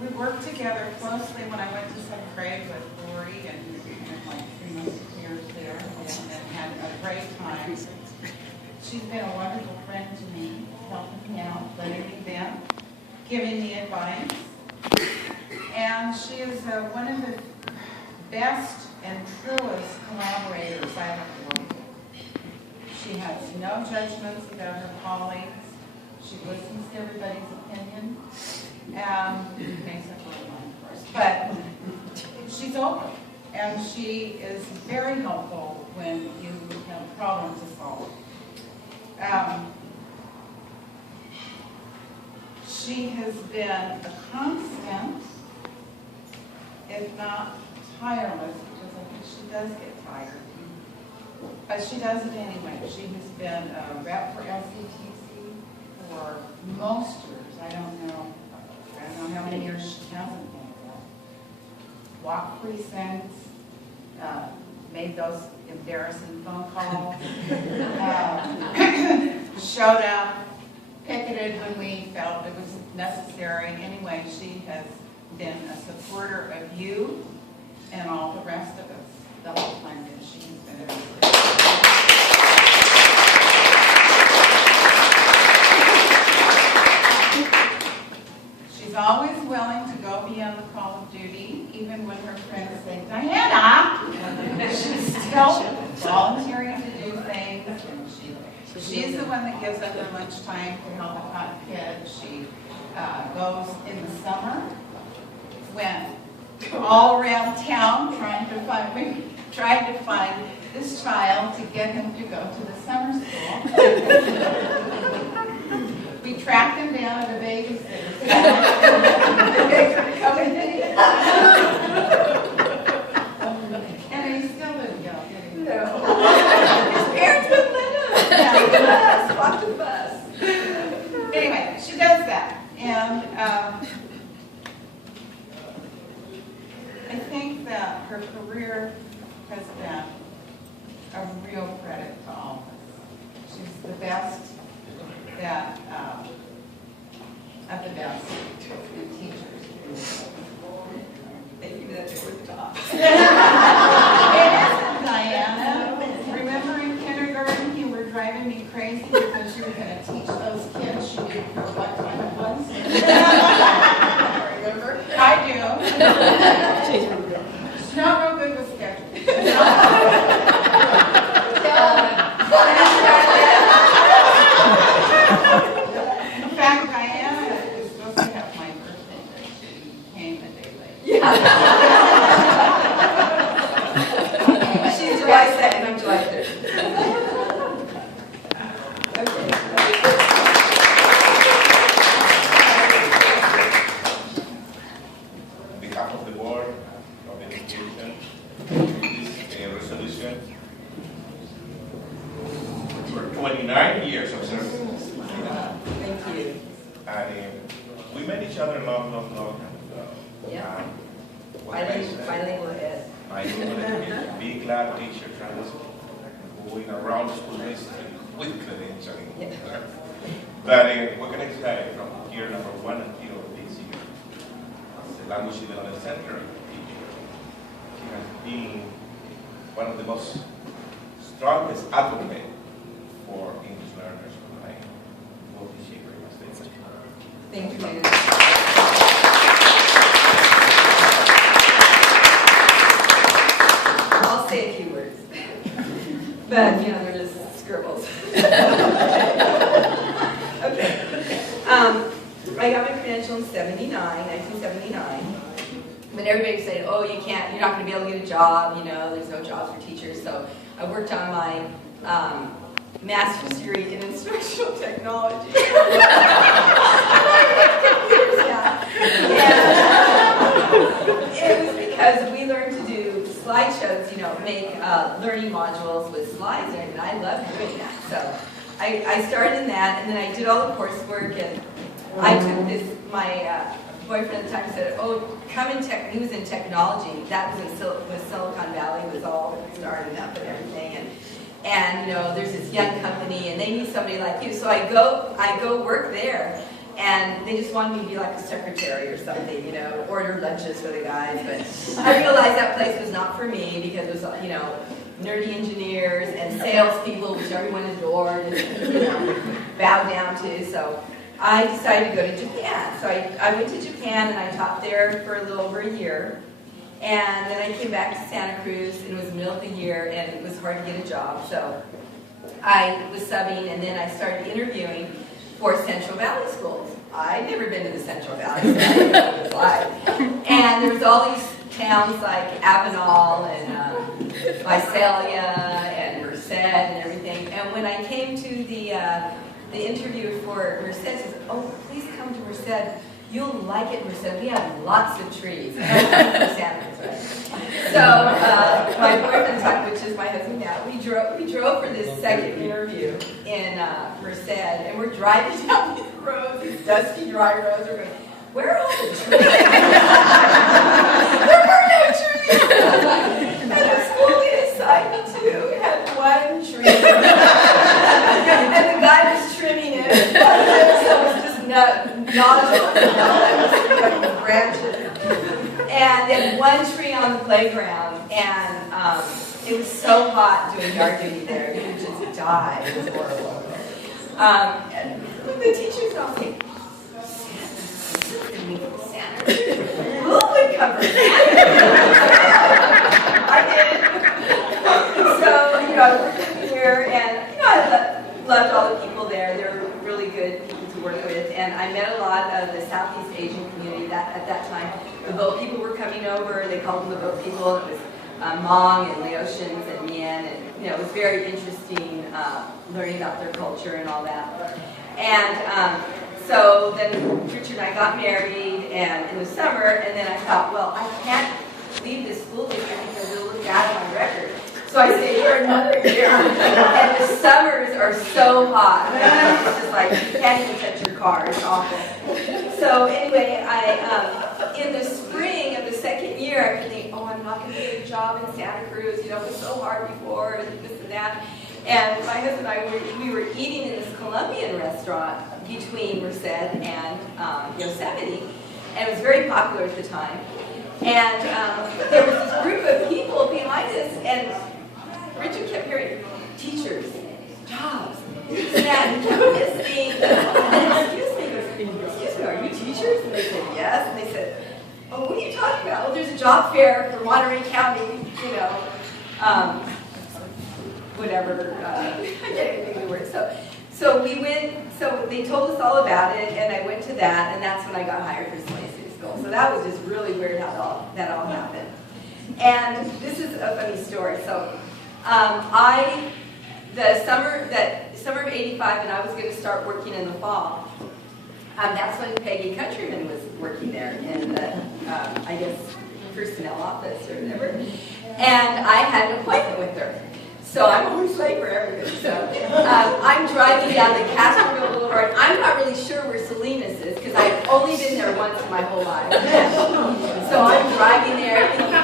We worked together closely when I went to 7th grade with Lori and like 3 musketeers there and had a great time. She's been a wonderful friend to me, helping me out, letting me vent, giving me advice. And she is one of the best and truest collaborators I've ever worked with. She has no judgments about her colleagues. She listens to everybody's opinion. Except for mine, of course. But she's open, and she is very helpful when you have a problem to solve. She has been a constant, if not tireless, because I think she does get tired. But she does it anyway. She has been a rep for LCTC for most years. I don't know how many years she hasn't been there. Walked precincts, made those embarrassing phone calls, showed up, picketed when we felt it was necessary. Anyway, she has been a supporter of you and all the rest of us the whole time that she has been at She's always willing to go beyond the call of duty, even when her friends say, Diana! She's still volunteering to do things. And she's the one that gives up her lunchtime to help a hot kid. She goes in the summer when all around town trying to find this child to get him to go to the summer school. We tracked him down at a babysitter's and he still didn't go, did he? No. His parents wouldn't let him. Yeah, walk the bus. Anyway, she does that. And I think that her career has been a real credit to all of us. She's the best that of the best teachers. They give me that over the top. It isn't, Diana. Remember in kindergarten you were driving me crazy because you were going to teach those kids you didn't know what time it was? Remember? I do. She's not real good with schedules. In fact, Diana was supposed to have my birthday, but she came a day late. Yeah. She's July 2nd, I'm July 3rd. Okay. On behalf of the board of education, this is a resolution for 29 years of service. Thank you. And we met each other long ago. Yeah. Bilingual ed. Be glad teacher going around school district with credentialing. Yeah. But we're going to say from year number 1 until this year, as the language development center teacher, she has been one of the most strongest advocates for English learners. I will appreciate very much. Thank you. I'll say a few words, but you know they're just scribbles. Okay. I got my credential in 1979. But everybody said, "Oh, you can't. You're not going to be able to get a job. You know, there's no jobs for teachers." So I worked on my master's degree in instructional technology. It was because we learned to do slideshows, you know, make learning modules with slides, and I loved doing that. So I started in that, and then I did all the coursework, and I took this, my boyfriend at the time said, "Oh, come in tech." He was in technology. That was in Silicon Valley, was all starting up and everything. And you know, there's this young company, and they need somebody like you. So I go work there, and they just wanted me to be like a secretary or something, you know, order lunches for the guys. But I realized that place was not for me because it was, you know, nerdy engineers and salespeople, which everyone adored and, you know, bowed down to. So I decided to go to Japan. So I went to Japan, and I taught there for a little over a year. And then I came back to Santa Cruz, and it was the middle of the year, and it was hard to get a job. So I was subbing, and then I started interviewing for Central Valley schools. I'd never been to the Central Valley, so I didn't know what it was like. And there was all these towns like Avenal and Visalia and Merced and everything. And when I came to the interview for Merced, she says, "Oh, please come to Merced. You'll like it, Merced. We have lots of trees." So my boyfriend, which is my husband now, we drove for this second interview in Merced, and we're driving down these roads, these dusty, dry roads. We're going, "Where are all the trees?" There were no trees. And the school we assigned me to had one tree, and the guy was trimming it. So it was just not branches. And they had one tree on the playground, and it was so hot doing yard duty there. You would just die. It was horrible. And the teachers all say, "Santa, who would cover that?" I did. So, you know, I worked here, and you know, I loved all the people there. They were really good people to work with, and I met a lot of the Southeast Asian community at that time. The boat people were coming over. They called them the boat people. It was Hmong and Laotians and Mien, and you know, it was very interesting learning about their culture and all that. And so then Richard and I got married, and in the summer, and then I thought, well, I can't leave this school district because it'll look bad on my record. So I stayed here another year, and the summers are so hot. It's just like you can't even touch your car. It's awful. So anyway, in the spring of the second year, I think, oh, I'm not going to get a job in Santa Cruz. You know, it was so hard before, and this and that. And my husband and I, we were eating in this Colombian restaurant between Merced and Yosemite, and it was very popular at the time. And there was this group of people behind us, and Richard kept hearing, "Teachers, jobs, and this thing." And excuse me, are you teachers? And they said, "Yes." And they said, "Oh, what are you talking about?" "Well, there's a job fair for Monterey County, you know, whatever, I can't even think of the word." So we went, so they told us all about it, and I went to that, and that's when I got hired for Slay City School. So that was just really weird how that all happened. And this is a funny story. So the summer of '85, and I was going to start working in the fall. That's when Peggy Countryman was working there in the, I guess, personnel office or whatever. And I had an appointment with her. So I'm always late for everything. So I'm driving down the Castroville Boulevard. I'm not really sure where Salinas is because I've only been there once in my whole life. So I'm driving there thinking,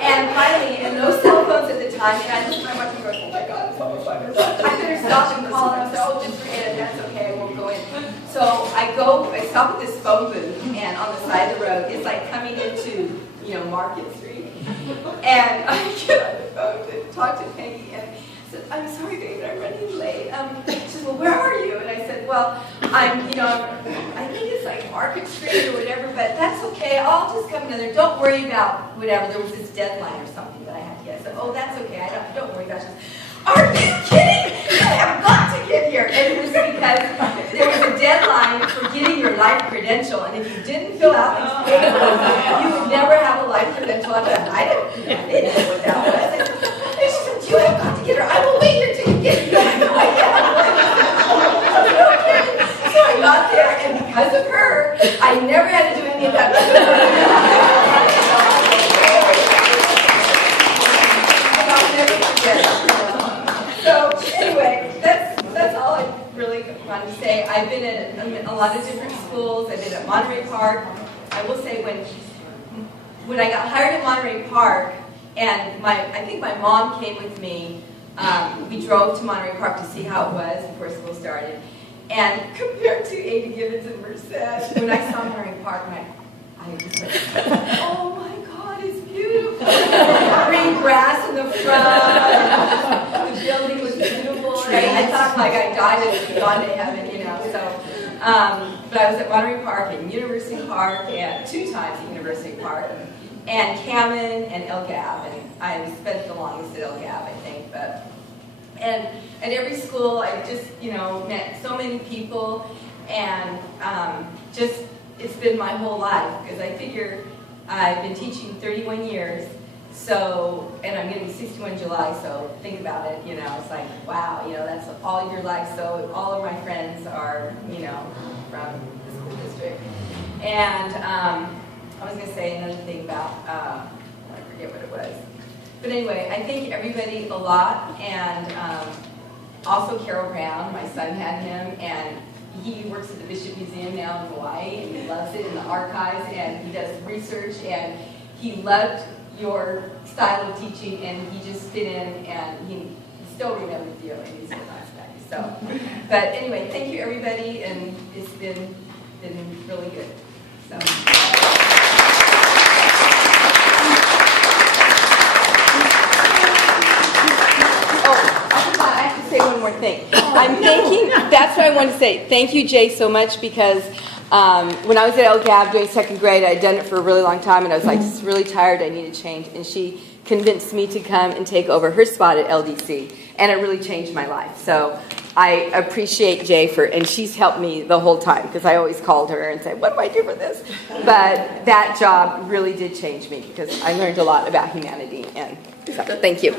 and finally, and no cell phones at the time, and I look at my watch and go, "Oh my God, it's almost 5 minutes." I better stop and call, and I said, "Oh, just forget it, that's okay, I won't go in." So I stop at this phone booth, and on the side of the road, it's like coming into, you know, Market Street. And I get on the phone to talk to Peggy, and I said, "I'm sorry, babe, I'm running late." She said, "Well, where are you?" And I said, "Well, I'm, you know, I think it's like Market Street or whatever, but that's okay. I'll just come another. Don't worry about whatever. There was this deadline or something that I had to get." I said, "Oh, that's okay. Don't worry about it." She said, "Are you kidding? You have got to get here." And it was because there was a deadline for getting your life credential, and if you didn't fill out these papers, you would never have a life credential. I said, I didn't know what that was. And she said, "You have got to get her. I will wait here till you get here." I know I can. So I got there, and because of her, I never had to do any of that. I'll never forget it. So anyway, that's all I really wanted to say. I've been at a lot of different schools. I've been at Monterey Park. I will say when I got hired at Monterey Park, And I think my mom came with me. We drove to Monterey Park to see how it was before school started. And compared to Ada Gibbons and Merced, when I saw Monterey Park, I was like, oh my God, it's beautiful. Green grass in the front. The building was beautiful. I thought like I died and had gone to heaven, you know. So, but I was at Monterey Park and University Park, and 2 times at University Park, and Cammon and El Gab, and I spent the longest at El Gab, I think. But and at every school, I just met so many people, and just it's been my whole life, because I figure I've been teaching 31 years. So, and I'm going to be 61 in July, so think about it, it's like, wow, that's all your life. So all of my friends are, from the school district. And I was going to say another thing about, I forget what it was. But anyway, I thank everybody a lot, and also Carol Brown, my son had him, and he works at the Bishop Museum now in Hawaii, and he loves it in the archives, and he does research, and he loved your style of teaching, and he just fit in, and he still remembers you, and he's a nice guy. So, but anyway, thank you everybody, and it's been really good. So. I have to say one more thing. That's what I wanted to say. Thank you, Jay, so much, because when I was at El Gab doing 2nd grade, I had done it for a really long time, and I was like, just really tired, I need to change. And she convinced me to come and take over her spot at LDC, and it really changed my life. So I appreciate Jay and she's helped me the whole time, because I always called her and said, what do I do for this? But that job really did change me, because I learned a lot about humanity. And so, thank you.